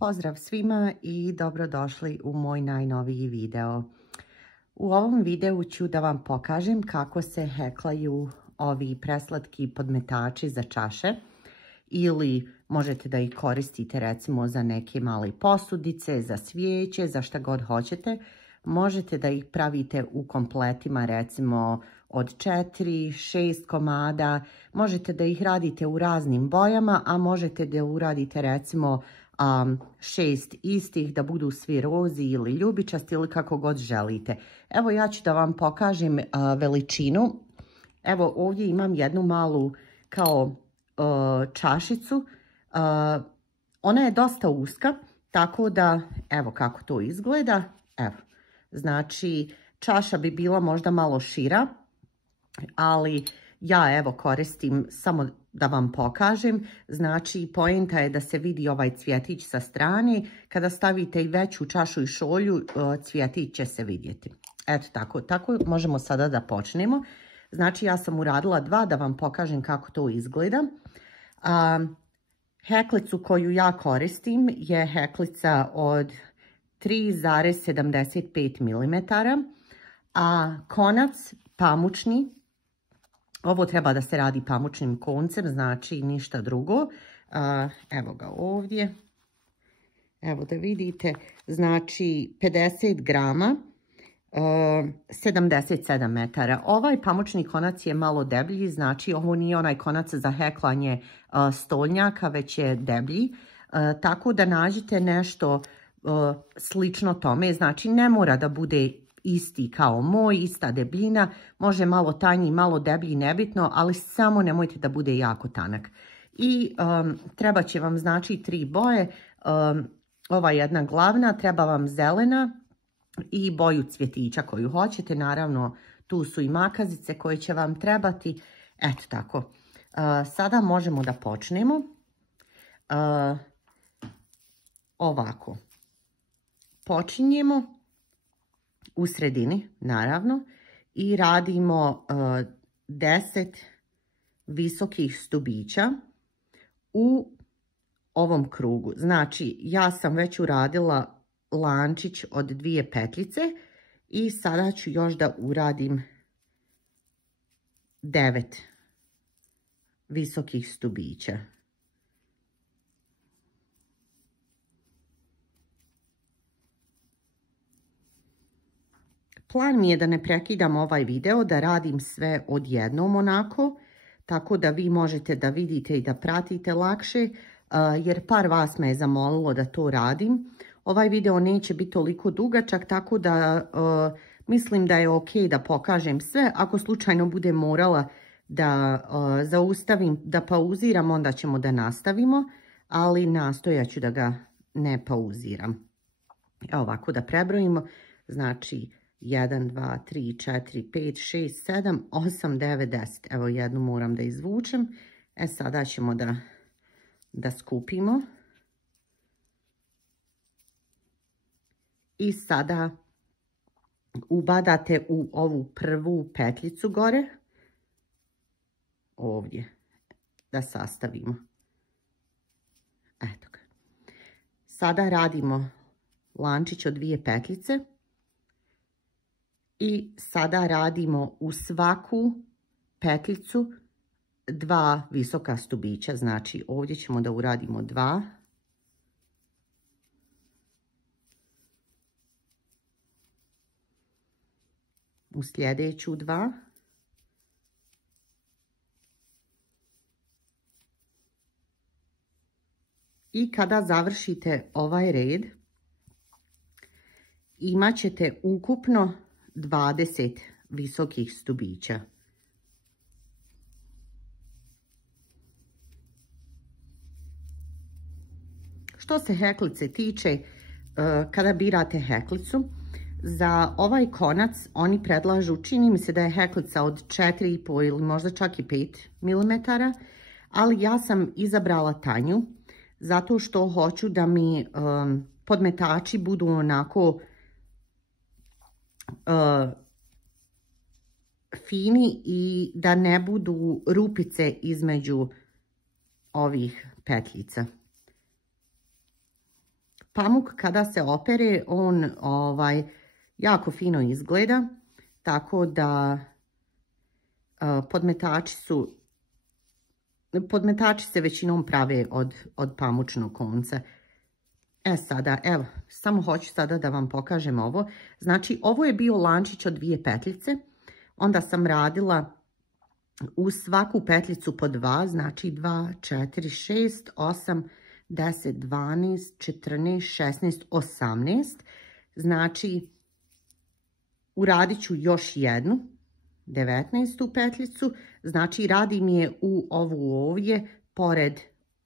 Pozdrav svima i dobrodošli u moj najnoviji video. U ovom videu ću da vam pokažem kako se heklaju ovi preslatki podmetači za čaše ili možete da ih koristite recimo za neke male posudice, za svijeće, za šta god hoćete. Možete da ih pravite u kompletima recimo od 4-6 komada, možete da ih radite u raznim bojama, a možete da uradite recimo 6 istih da budu svi rozi ili ljubičasti ili kako god želite. Evo ja ću da vam pokažem veličinu. Evo ovdje imam jednu malu kao čašicu. Ona je dosta uska, tako da evo kako to izgleda. Evo, znači čaša bi bila možda malo šira, ali ja evo koristim samo da vam pokažem. Znači poenta je da se vidi ovaj cvjetić sa strane. Kada stavite i veću čašu i šolju, cvjetić će se vidjeti. Eto tako možemo sada da počnemo. Znači ja sam uradila 2 da vam pokažem kako to izgleda. Heklicu koju ja koristim je heklica od 3,75 mm, a konac pamučni. Ovo treba da se radi pamučnim koncem, znači ništa drugo. Evo ga ovdje. Evo da vidite, znači 50 grama, 77 metara. Ovaj pamučni konac je malo deblji, znači ovo nije onaj konac za heklanje stolnjaka, već je deblji. Tako da nađite nešto slično tome, znači ne mora da bude isti kao moj, ista debljina, može malo tanji, malo deblji, nebitno, ali samo nemojte da bude jako tanak. I treba će vam znači 3 boje, ova jedna glavna, treba vam zelena i boju cvjetića koju hoćete, naravno tu su i makazice koje će vam trebati, eto tako. Sada možemo da počnemo ovako. Počinjemo u sredini, naravno, i radimo 10 visokih stubića u ovom krugu. Znači, ja sam već uradila lančić od 2 petljice i sada ću još da uradim 9 visokih stubića. Plan mi je da ne prekidam ovaj video, da radim sve odjednom onako, tako da vi možete da vidite i da pratite lakše, jer par vas me je zamolilo da to radim. Ovaj video neće biti toliko dugačak, tako da mislim da je ok da pokažem sve. Ako slučajno budem morala da zaustavim, da pauziram, onda ćemo da nastavimo, ali nastojat ću da ga ne pauziram. Evo ovako da prebrojimo, znači 1, 2, 3, 4, 5, 6, 7, 8, 9, 10. Evo jednu moram da izvučem. Sada ćemo da skupimo. I sada ubadate u ovu prvu petljicu gore. Ovdje. Da sastavimo. Eto ga. Sada radimo lančić od 2 petljice. I sada radimo u svaku petljicu 2 visoka stubića. Znači ovdje ćemo da uradimo 2. U sljedeću 2. I kada završite ovaj red, imat ćete ukupno 20 visokih stubića. Što se heklice tiče, kada birate heklicu, za ovaj konac oni predlažu, čini mi se da je heklica od 4,5 ili možda čak i 5 mm, ali ja sam izabrala tanju, zato što hoću da mi podmetači budu onako fini i da ne budu rupice između ovih petljica. Pamuk kada se opere, on jako fino izgleda, tako da podmetači se većinom prave od pamučnog konca. Sada, evo, samo hoću sada da vam pokažem ovo. Znači, ovo je bio lančić od 2 petljice. Onda sam radila u svaku petljicu po 2, znači 2, 4, 6, 8, 10, 12, 14, 16, 18. Znači, uradit ću još jednu, 19. petljicu. Znači, radim je u ovu ovdje, pored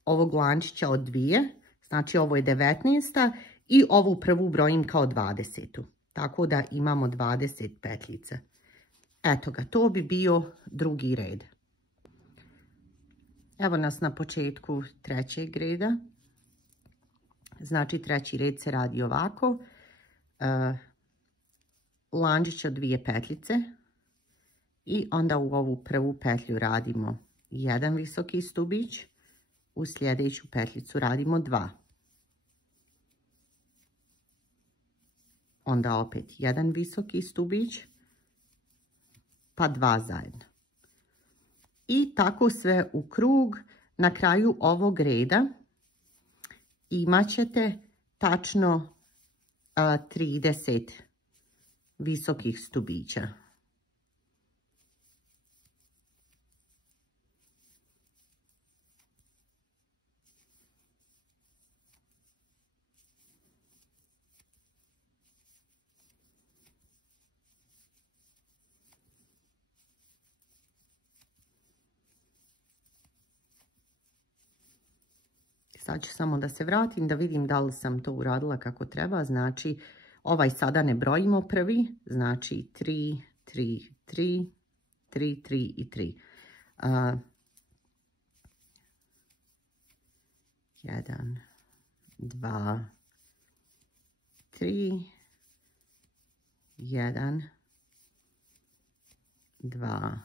ovog lančića od 2. Znači, ovo je 19. I ovu prvu brojim kao 20. Tako da imamo 20 petljica. Eto ga, to bi bio drugi red. Evo nas na početku trećeg reda. Znači, treći red se radi ovako. Lančić od 2 petljice. I onda u ovu prvu petlju radimo 1 visoki stubić. U sljedeću petljicu radimo 2. Onda opet 1 visoki stubić, pa 2 zajedno. I tako sve u krug. Na kraju ovog reda imat ćete tačno 30 visokih stubića. Sad ću samo da se vratim, da vidim da li sam to uradila kako treba. Znači, ovaj sada ne brojimo prvi. Znači, 3, 3, 3, 3, 3 i 3. 1, 2, 3, 1, 2,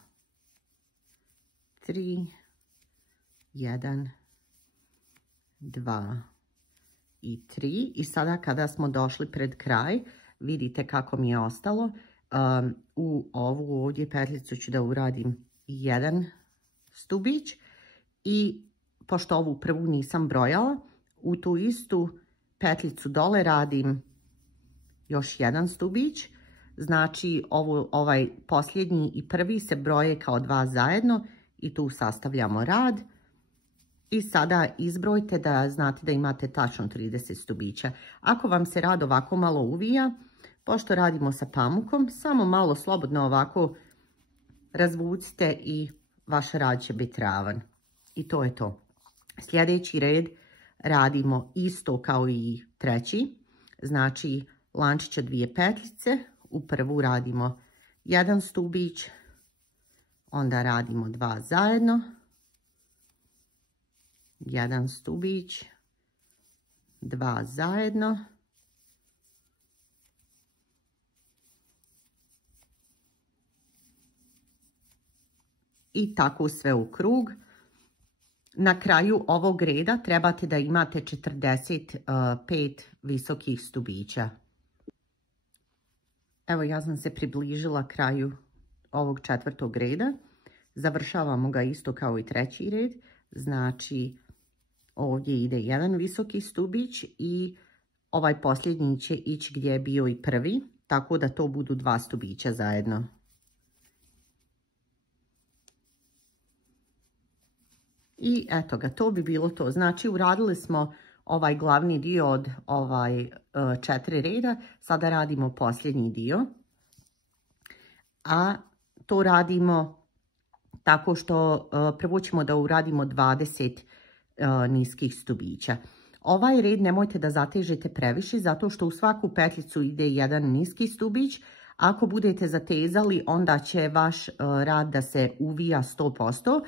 3, 1, 2 i 3. I sada kada smo došli pred kraj, vidite kako mi je ostalo. U ovu ovdje petljicu ću da uradim 1 stubić i pošto ovu prvu nisam brojala, u tu istu petljicu dole radim još 1 stubić. Znači, ovaj posljednji i prvi se broje kao 2 zajedno i tu sastavljamo rad. I sada izbrojite da znate da imate tačno 30 stubića. Ako vam se rad ovako malo uvija, pošto radimo sa pamukom, samo malo slobodno ovako razvucite i vaš rad će biti ravan. I to je to. Sljedeći red radimo isto kao i treći. Znači, lančić od 2 petljice. U prvu radimo 1 stubić, onda radimo 2 zajedno. 1 stubić, 2 zajedno. I tako sve u krug. Na kraju ovog reda trebate da imate 45 visokih stubića. Evo, ja sam se približila kraju ovog 4. reda. Završavamo ga isto kao i treći red. Znači, ovdje ide 1 visoki stubić i ovaj posljednji će ići gdje je bio i prvi, tako da to budu 2 stubića zajedno. I eto ga, to bi bilo to. Znači, uradili smo ovaj glavni dio od 4 reda, sada radimo posljednji dio. A to radimo tako što prvo ćemo da uradimo 20 niskih stubića. Ovaj red nemojte da zatežete previše, zato što u svaku petljicu ide 1 niski stubić. Ako budete zatezali, onda će vaš rad da se uvija 100%.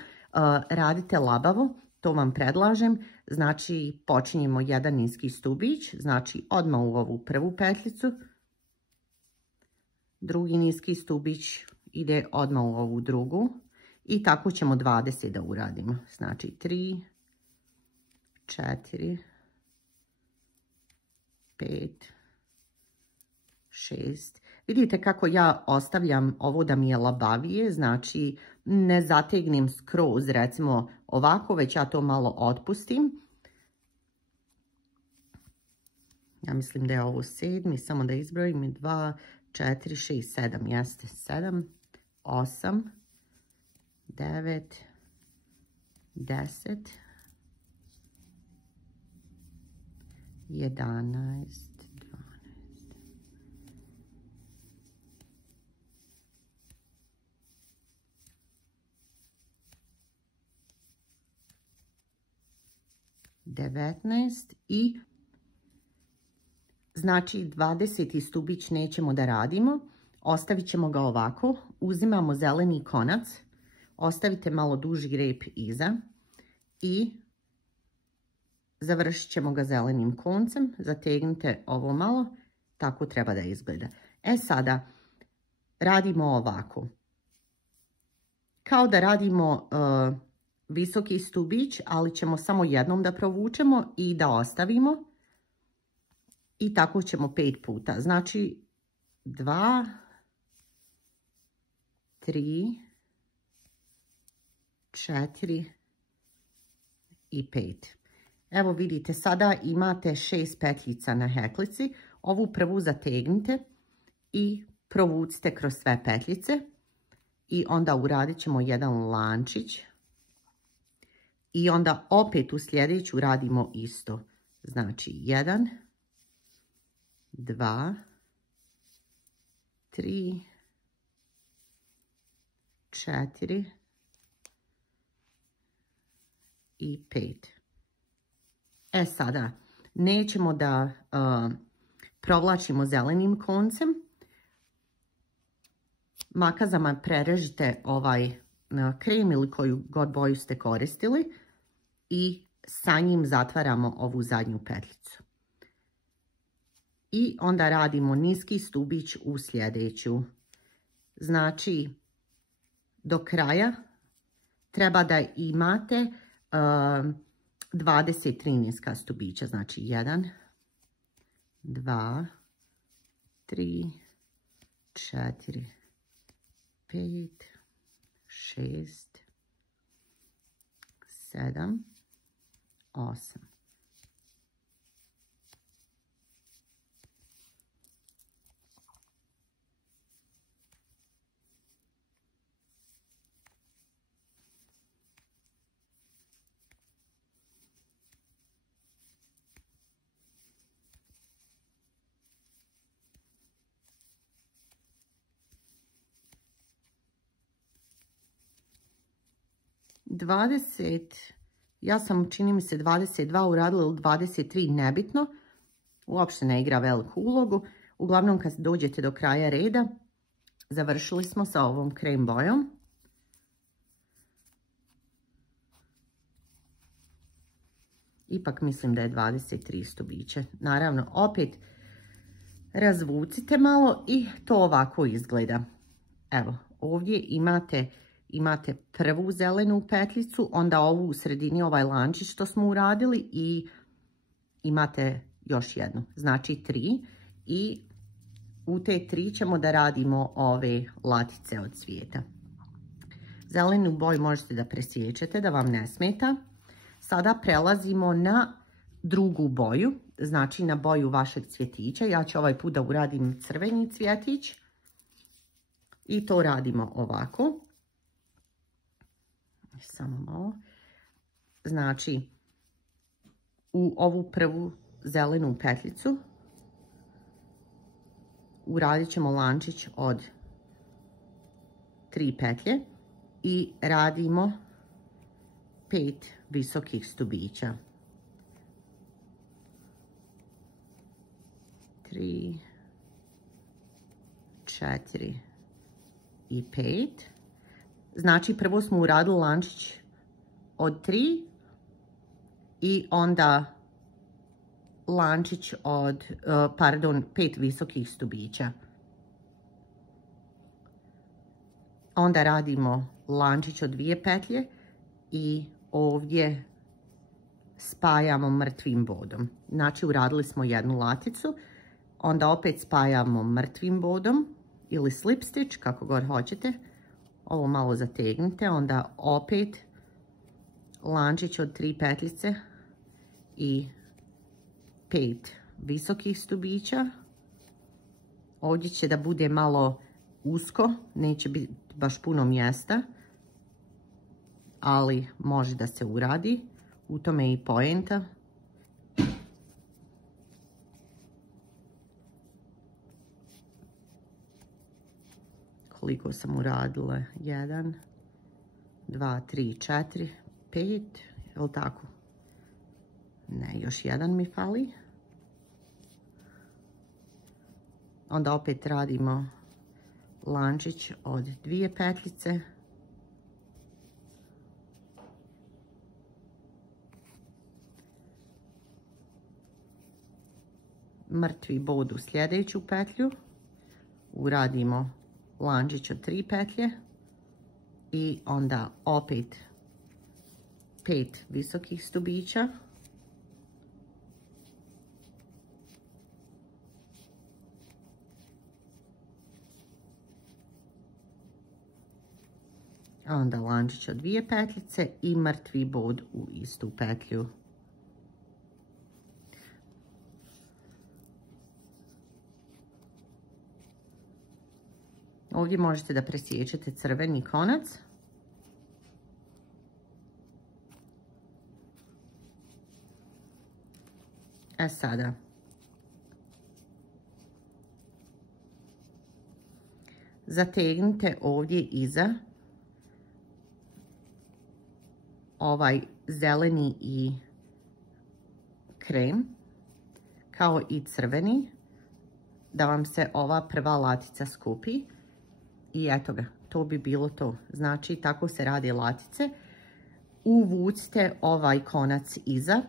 Radite labavo, to vam predlažem. Znači, počinjemo 1 niski stubić, znači odmah u ovu prvu petljicu. Drugi niski stubić ide odmah u ovu drugu. I tako ćemo 20 da uradimo. Znači, 3, 4, 5, 6. Vidite kako ja ostavljam ovo da mi je labavije, znači ne zategnem skroz, recimo ovako, već ja to malo otpustim. Ja mislim da je ovo 7, samo da izbrojim, 2, 4, 6, 7, jeste 7, 8, 9, 10, 11, 19 i znači 20. stubić nećemo da radimo, ostavit ćemo ga ovako, uzimamo zeleni konac, ostavite malo duži rep iza i završit ćemo ga zelenim koncem, zategnite ovo malo, tako treba da izgleda. E sada, radimo ovako, kao da radimo visoki stubić, ali ćemo samo jednom da provučemo i da ostavimo. I tako ćemo 5 puta. Znači 2, 3, 4 i 5. Evo vidite, sada imate 6 petljica na heklici. Ovu prvu zategnite i provucite kroz sve petljice. I onda uradit ćemo jedan lančić. I onda opet u sljedeću radimo isto. Znači 1, 2, 3, 4 i 5. E sada, nećemo da provlačimo zelenim koncem. Makazama prerežite ovaj krem ili koju god boju ste koristili i sa njim zatvaramo ovu zadnju petljicu. I onda radimo niski stubić u sljedeću. Znači, do kraja treba da imate 23 niska stubića. Znači, 1, 2, 3, 4, 5, 6, 7, 8. Ja sam, čini mi se, 22 uradila ili 23, nebitno. Uopšte ne igra veliku ulogu. Uglavnom, kad dođete do kraja reda, završili smo sa ovom krem bojom. Ipak mislim da je 23 stubiće. Naravno, opet razvucite malo i to ovako izgleda. Evo, ovdje imate prvu zelenu petljicu, onda ovu u sredini, ovaj lančić što smo uradili i imate još jednu, znači 3 i u te 3 ćemo da radimo ove latice od cvijeta. Zelenu boju možete da presiječete da vam ne smeta. Sada prelazimo na drugu boju, znači na boju vašeg cvjetića. Ja ću ovaj put da uradim crveni cvjetić i to radimo ovako. Samo malo. Znači, u ovu prvu zelenu petljicu uradit ćemo lančić od 3 petlje i radimo 5 visokih stubića. 3, 4 i 5. Znači, prvo smo uradili lančić od 3 i onda lančić od, 5 visokih stubića. Onda radimo lančić od 2 petlje i ovdje spajamo mrtvim bodom. Znači uradili smo jednu laticu, onda opet spajamo mrtvim bodom ili slip stitch, kako god hoćete. Ovo malo zategnite, onda opet lančić od 3 petljice i 5 visokih stubića. Ovdje će da bude malo usko, neće biti baš puno mjesta, ali može da se uradi. U tome je i poenta. Koliko sam uradila? 1, 2, 3, 4, 5, je li tako? Ne, još jedan mi fali. Onda opet radimo lančić od 2 petljice. Mrtvi bod u sljedeću petlju. Uradimo lančić od 3 petlje. I onda opet 5 visokih stubića. Onda lančić od 2 petljice i mrtvi bod u istu petlju. Ovdje možete da presiječete crveni konac. Sada zategnite ovdje iza ovaj zeleni i krem, kao i crveni, da vam se ova prva latica skupi. I eto ga, to bi bilo to. Znači, tako se rade latice. Uvucite ovaj konac iza,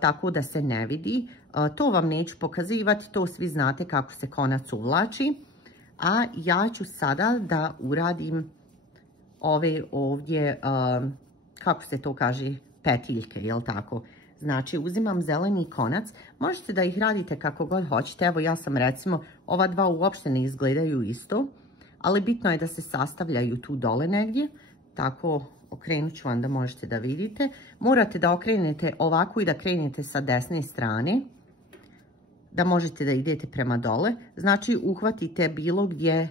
tako da se ne vidi. To vam neću pokazivati, to svi znate kako se konac uvlači. A ja ću sada da uradim ove ovdje, kako se to kaže, petiljke, jel tako? Znači, uzimam zeleni konac. Možete da ih radite kako god hoćete. Evo, ja sam recimo, ova dva uopšte ne izgledaju isto, ali bitno je da se sastavljaju tu dole negdje. Tako, okrenut ću vam da možete da vidite. Morate da okrenete ovako i da krenete sa desne strane, da možete da idete prema dole. Znači, uhvatite bilo gdje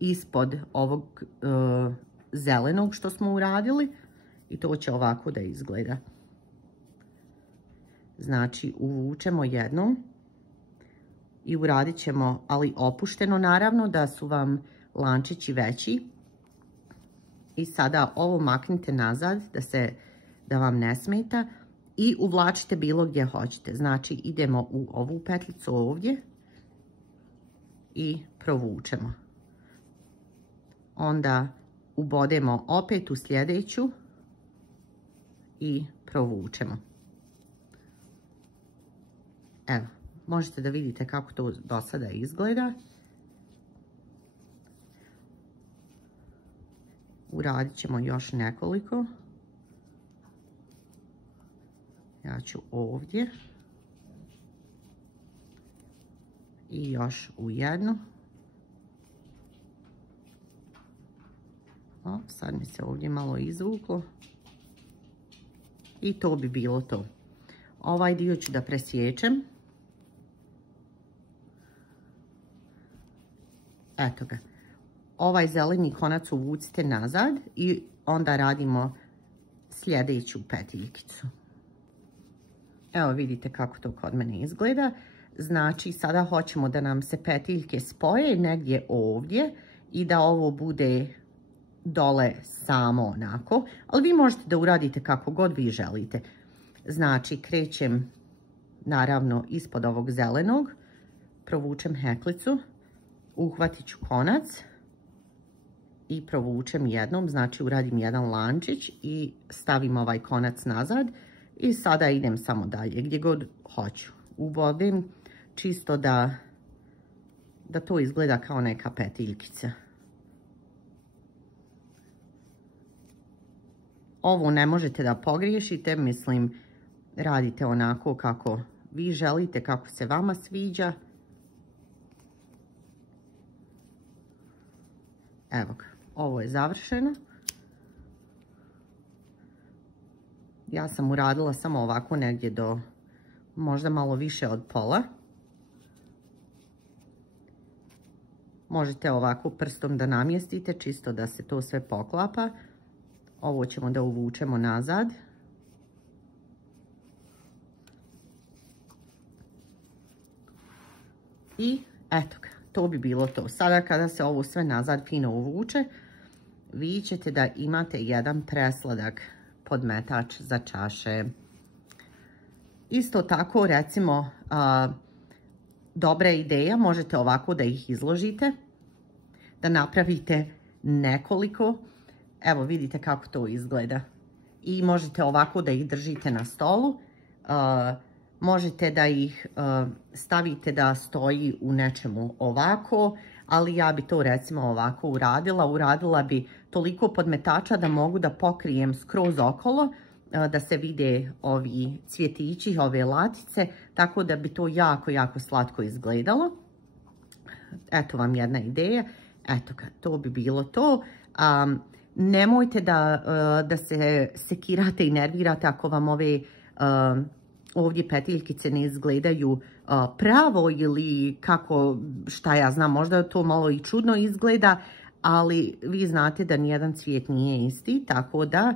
ispod ovog zelenog što smo uradili i to će ovako da izgleda. Znači, uvučemo jednom i uradit ćemo, ali opušteno naravno, da su vam lančići veći. I sada ovo maknite nazad da vam ne smeta i uvlačite bilo gdje hoćete. Znači, idemo u ovu petljicu ovdje i provučemo. Onda ubodemo opet u sljedeću i provučemo. Evo, možete da vidite kako to do sada izgleda. Uradit ćemo još nekoliko. Ja ću ovdje. I još u jednu. Sad mi se ovdje malo izvuklo. I to bi bilo to. Ovaj dio ću da presječem. Eto ga. Ovaj zeleni konac uvucite nazad i onda radimo sljedeću petiljkicu. Evo vidite kako to kod mene izgleda. Znači sada hoćemo da nam se petiljke spoje negdje ovdje i da ovo bude dole samo onako. Ali vi možete da uradite kako god vi želite. Znači krećem naravno ispod ovog zelenog, provučem heklicu, uhvatit ću konac i provučem jednom, znači uradim jedan lančić i stavim ovaj konac nazad i sada idem samo dalje gdje god hoću. Uvodim čisto da to izgleda kao neka petiljkica. Ovo ne možete da pogriješite, mislim, radite onako kako vi želite, kako se vama sviđa. Evo ga, ovo je završeno. Ja sam uradila samo ovako negdje do možda malo više od pola. Možete ovako prstom da namjestite, čisto da se to sve poklapa. Ovo ćemo da uvučemo nazad. I eto ga, to bi bilo to. Sada kada se ovo sve nazad fino uvuče, vi ćete da imate jedan presladak podmetač za čaše. Isto tako, recimo, dobra ideja, možete ovako da ih izložite, da napravite nekoliko. Evo, vidite kako to izgleda. I možete ovako da ih držite na stolu. Možete da ih stavite da stoji u nečemu ovako, ali ja bi to recimo ovako uradila. Uradila bi toliko podmetača da mogu da pokrijem skroz okolo, da se vide ovi cvjetići, ove latice, tako da bi to jako, jako slatko izgledalo. Eto vam jedna ideja. Eto ga, to bi bilo to. Nemojte da se sekirate i nervirate ako vam ove ovdje petiljkice ne izgledaju pravo ili kako, šta ja znam, možda to malo i čudno izgleda, ali vi znate da nijedan cvijet nije isti, tako da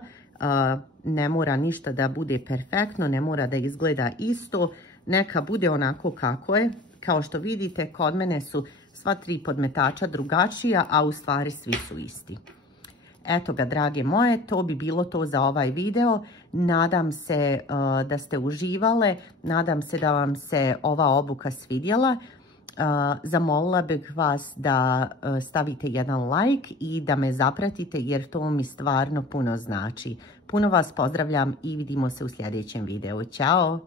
ne mora ništa da bude perfektno, ne mora da izgleda isto, neka bude onako kako je. Kao što vidite, kod mene su sva 3 podmetača drugačija, a u stvari svi su isti. Eto ga, drage moje, to bi bilo to za ovaj video. Nadam se da ste uživale, nadam se da vam se ova obuka svidjela. Zamolila bih vas da stavite jedan like i da me zapratite jer to mi stvarno puno znači. Puno vas pozdravljam i vidimo se u sljedećem videu. Ćao!